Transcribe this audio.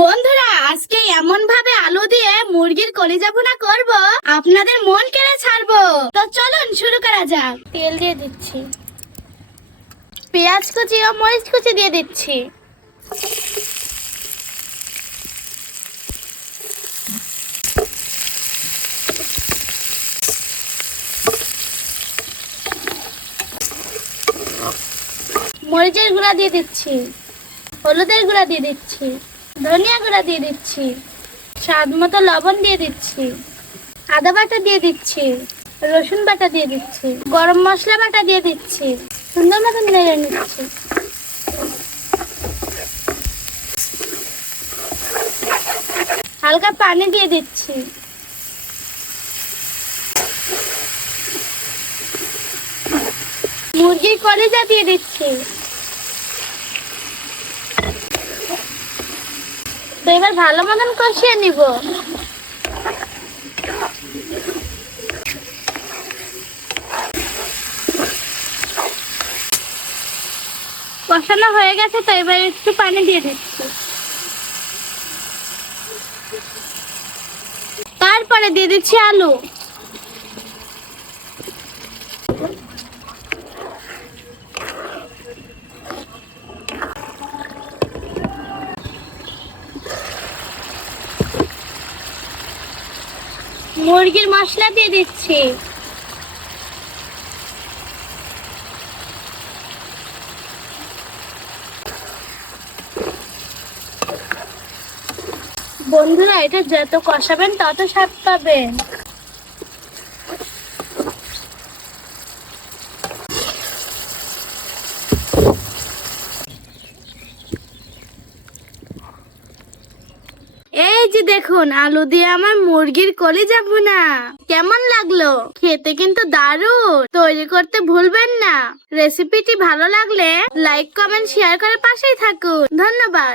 বন্ধুরা, আজকে এমন ভাবে আলু দিয়ে মুরগির কলিজা ভুনা করব, আপনাদের মন কেড়ে ছাড়বো। তো চলুন শুরু করা যাক। তেল দিয়ে দিচ্ছি। পেঁয়াজ কুচি ও মরিচ কুচি দিয়ে দিচ্ছি। মরিচের গুঁড়া দিয়ে দিচ্ছি। হলুদের গুঁড়া দিয়ে দিচ্ছি। ধনিয়া গুঁড়া দিয়ে দিচ্ছি। স্বাদ মতো লবণ দিয়ে দিচ্ছি। আদা বাটা দিয়ে দিচ্ছি। রসুন বাটা দিয়ে দিচ্ছি। গরম মশলা বাটা দিয়ে দিচ্ছি। সুন্দর মতন নেড়ে নিচ্ছি। হালকা পানি দিয়ে দিচ্ছি। মুরগির কলিজা দিয়ে দিচ্ছি। তো এবার ভালো মতন কষিয়ে নিব। কষানো হয়ে গেছে তো, এবার একটু পানি দিয়ে দিচ্ছি। তারপরে দিয়ে দিচ্ছি আলু। মুরগির মশলা দিয়ে দিচ্ছি। বন্ধুরা এটা যত কষাবেন তত স্বাদ পাবেন। যে দেখুন, আলু দিয়ে আমার মুরগির কলি যাব না। কেমন লাগল? খেতে কিন্তু দারুণ। তৈরি করতে ভুলবেন না। রেসিপিটি ভালো লাগলে লাইক, কমেন্ট, শেয়ার করে পাশেই থাকুন। ধন্যবাদ।